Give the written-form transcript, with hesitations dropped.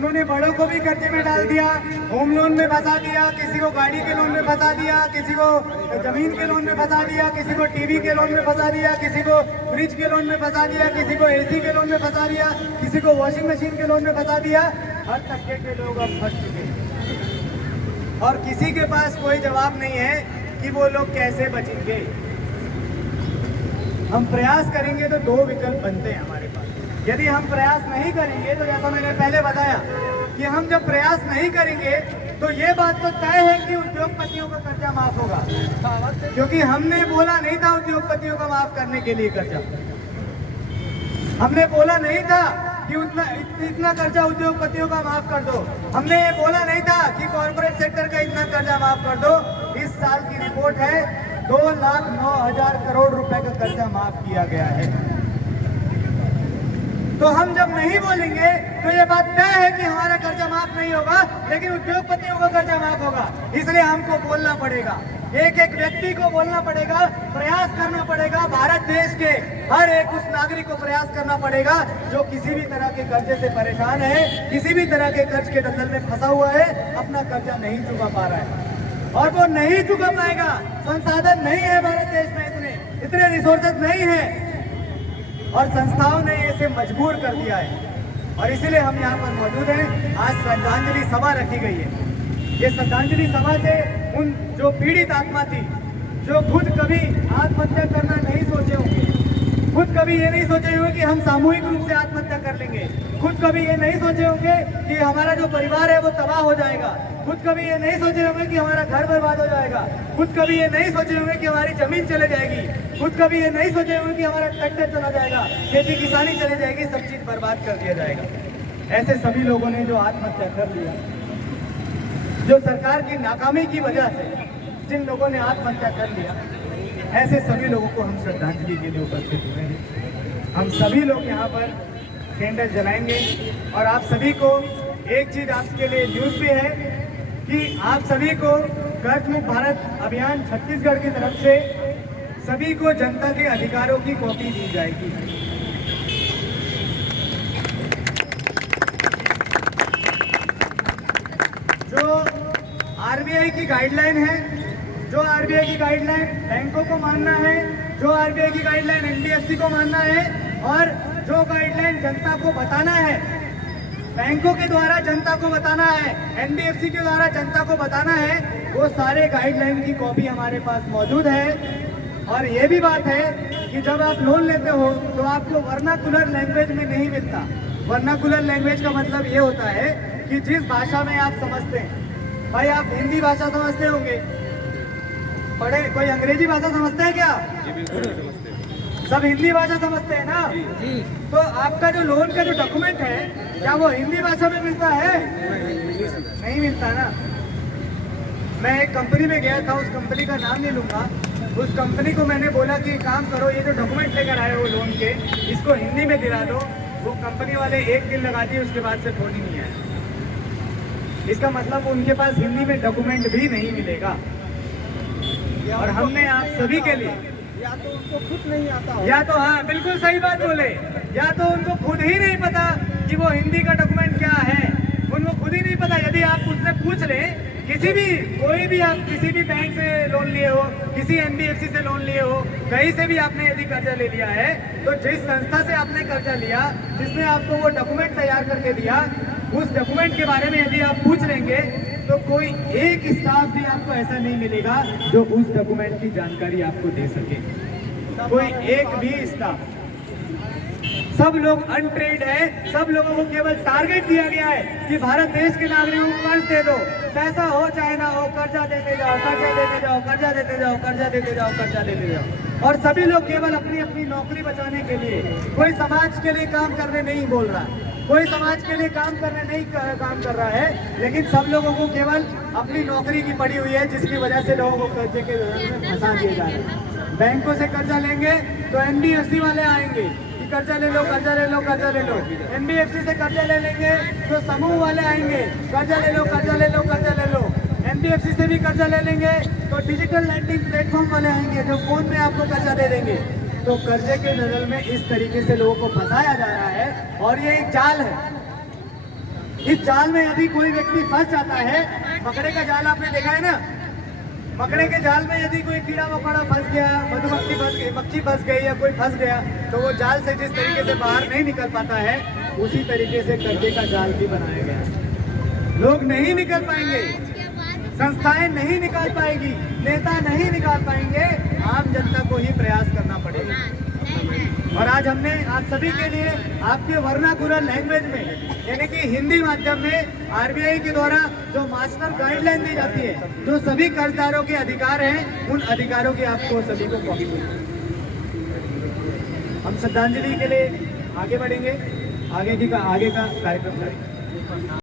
उन्होंने बड़ों को भी कर्जे में डाल दिया, होम लोन में फंसा दिया, किसी को गाड़ी के लोन में फंसा दिया, किसी को जमीन के लोन में फंसा दिया, किसी को टीवी के लोन में फंसा दिया, किसी को फ्रिज के लोन में फंसा दिया, किसी को एसी के लोन में फंसा दिया, किसी को वॉशिंग मशीन के लोन में फंसा दिया। हर तबके के लोग अब फंस चुके हैं और किसी के पास कोई जवाब नहीं है कि वो लोग कैसे बचेंगे। हम प्रयास करेंगे तो दो विकल्प बनते हैं हमारे पास। यदि हम प्रयास नहीं करेंगे तो जैसा मैंने पहले बताया कि हम जब प्रयास नहीं करेंगे तो ये बात तो तय है कि उद्योगपतियों का कर्जा माफ होगा, क्योंकि हमने बोला नहीं था उद्योगपतियों का माफ करने के लिए कर्जा। हमने बोला नहीं था कि इतना कर्जा उद्योगपतियों का माफ कर दो। हमने ये बोला नहीं था कि कॉर्पोरेट सेक्टर का इतना कर्जा माफ कर दो। इस साल की रिपोर्ट है 2,09,000 करोड़ रुपए का कर्जा माफ किया गया है। तो हम जब नहीं बोलेंगे तो ये बात तय है कि हमारा कर्जा माफ नहीं होगा, लेकिन उद्योगपतियों का कर्जा माफ होगा। इसलिए हमको बोलना पड़ेगा, एक एक व्यक्ति को बोलना पड़ेगा, प्रयास करना पड़ेगा। भारत देश के हर एक उस नागरिक को प्रयास करना पड़ेगा जो किसी भी तरह के कर्जे से परेशान है, किसी भी तरह के कर्ज के दलदल में फंसा हुआ है, अपना कर्जा नहीं चुका पा रहा है और वो नहीं चुका पाएगा। संसाधन नहीं है भारत देश में, इतने रिसोर्सेज नहीं है और संस्थाओं ने इसे मजबूर कर दिया है। और इसीलिए हम यहाँ पर मौजूद हैं। आज श्रद्धांजलि सभा रखी गई है। ये श्रद्धांजलि सभा से उन जो पीड़ित आत्मा थी, जो खुद कभी आत्महत्या करना नहीं सोचे होंगे, खुद कभी ये नहीं सोचे होंगे कि हम सामूहिक रूप से आत्महत्या कर लेंगे, खुद कभी ये नहीं सोचे होंगे कि हमारा जो परिवार है वो तबाह हो जाएगा, खुद कभी ये नहीं सोचे होंगे कि हमारा घर बर्बाद हो जाएगा, खुद कभी ये नहीं सोचे होंगे कि हमारी जमीन चले जाएगी, खुद कभी ये नहीं सोचे होंगे कि हमारा ट्रैक्टर चला जाएगा, खेती किसानी चले जाएगी, सब चीज बर्बाद कर दिया जाएगा। ऐसे सभी लोगों ने जो आत्महत्या कर लिया, जो सरकार की नाकामी की वजह से जिन लोगों ने आत्महत्या कर लिया, ऐसे सभी लोगों को हम श्रद्धांजलि के लिए उपस्थित हुए हैं। हम सभी लोग यहाँ पर कैंडल जलाएंगे और आप सभी को एक चीज आपके लिए न्यूज़ भी है कि आप सभी को कर्ज मुक्त भारत अभियान छत्तीसगढ़ की तरफ से सभी को जनता के अधिकारों की कॉपी दी जाएगी। जो आरबीआई की गाइडलाइन है, जो आरबीआई की गाइडलाइन बैंकों को मानना है, जो आरबीआई की गाइडलाइन एनबीएफसी को मानना है और जो गाइडलाइन जनता को बताना है, बैंकों के द्वारा जनता को बताना है, एनबीएफसी के द्वारा जनता को बताना है, वो सारे गाइडलाइन की कॉपी हमारे पास मौजूद है। और ये भी बात है कि जब आप लोन लेते हो तो आपको वर्नाकुलर लैंग्वेज में नहीं मिलता। वर्नाकुलर लैंग्वेज का मतलब ये होता है कि जिस भाषा में आप समझते हैं। भाई आप हिंदी भाषा समझते होंगे, पढ़े, कोई अंग्रेजी भाषा समझता है क्या? सब हिंदी भाषा समझते हैं ना? तो आपका जो लोन का जो डॉक्यूमेंट है, क्या वो हिंदी भाषा में मिलता है? नहीं मिलता ना। मैं एक कंपनी में गया था, उस कंपनी का नाम नहीं लूंगा। उस कंपनी को मैंने बोला कि काम करो, ये जो डॉक्यूमेंट लेकर आए हो लोन के, इसको हिंदी में दिला दो। वो कंपनी वाले एक दिन लगा दिए, उसके बाद से फोन ही नहीं आया। इसका मतलब उनके पास हिंदी में डॉक्यूमेंट भी नहीं मिलेगा। और हमने आप सभी के लिए, या तो उनको खुद नहीं आता हो, या तो, हाँ बिल्कुल सही बात बोले, या तो उनको खुद ही नहीं पता कि वो हिंदी का डॉक्यूमेंट क्या है, उनको खुद ही नहीं पता। यदि आप उससे पूछ लें, किसी भी, कोई भी, आप किसी भी बैंक से लोन लिए हो, किसी एनबीएफसी से लोन लिए हो, कहीं से भी आपने यदि कर्जा ले लिया है, तो जिस संस्था से आपने कर्जा लिया, जिसने आपको वो डॉक्यूमेंट तैयार करके दिया, उस डॉक्यूमेंट के बारे में यदि आप पूछ लेंगे तो कोई एक स्टाफ भी आपको ऐसा नहीं मिलेगा जो उस डॉक्यूमेंट की जानकारी आपको दे सके। कोई एक भी स्टाफ, सब लोग अनट्रेड है। सब लोगों को केवल टारगेट दिया गया है कि भारत देश के नागरिकों को कर्ज दे दो, पैसा हो चाहे ना हो, कर्जा देते जाओ, कर्जा देते जाओ, कर्जा देते जाओ, कर्जा देते जाओ, कर्जा देते जाओ। और सभी लोग केवल अपनी अपनी नौकरी बचाने के लिए, कोई समाज के लिए काम करने नहीं बोल रहा, कोई समाज के लिए काम करने नहीं काम कर रहा है, लेकिन सब लोगों को केवल अपनी नौकरी की पड़ी हुई है, जिसकी वजह से लोगों को कर्जे के में फंसा दिए जा रहे हैं। बैंकों से कर्जा लेंगे तो एनबीएफसी वाले आएंगे कि कर्जा ले लो, कर्जा ले लो, कर्जा ले लो। एनबीएफसी से कर्जा ले लेंगे तो समूह वाले आएंगे, कर्जा ले लो, कर्जा ले लो, कर्जा ले लो। एनबीएफसी से भी कर्जा ले लेंगे तो डिजिटल लैंडिंग प्लेटफॉर्म वाले आएंगे जो फोन में आपको कर्जा दे देंगे। तो कर्जे के नजर में इस तरीके से लोगों को फंसाया जा रहा है और ये एक जाल है। इस जाल में यदि कोई व्यक्ति फंस जाता है, मकड़े का जाल आपने देखा है ना, मकड़े के जाल में यदि कोई कीड़ा मकोड़ा फंस गया, मधुमक्खी फंस गई, मक्खी फंस गई या कोई फंस गया, तो वो जाल से जिस तरीके से बाहर नहीं निकल पाता है, उसी तरीके से कर्जे का जाल भी बनाया गया है। लोग नहीं निकल पाएंगे, संस्थाएं नहीं निकाल पाएगी, नेता नहीं निकाल पाएंगे, आम जनता को ही प्रयास करना पड़ेगा। और आज हमने आप सभी के लिए आपके वर्नाकुलर लैंग्वेज में, यानी कि हिंदी माध्यम में आरबीआई के द्वारा जो मास्टर गाइडलाइन दी जाती है, जो सभी कर्जदारों के अधिकार हैं, उन अधिकारों की आपको सभी को कॉपी मिलेगी। हम श्रद्धांजलि के लिए आगे बढ़ेंगे, आगे का कार्यक्रम करेंगे।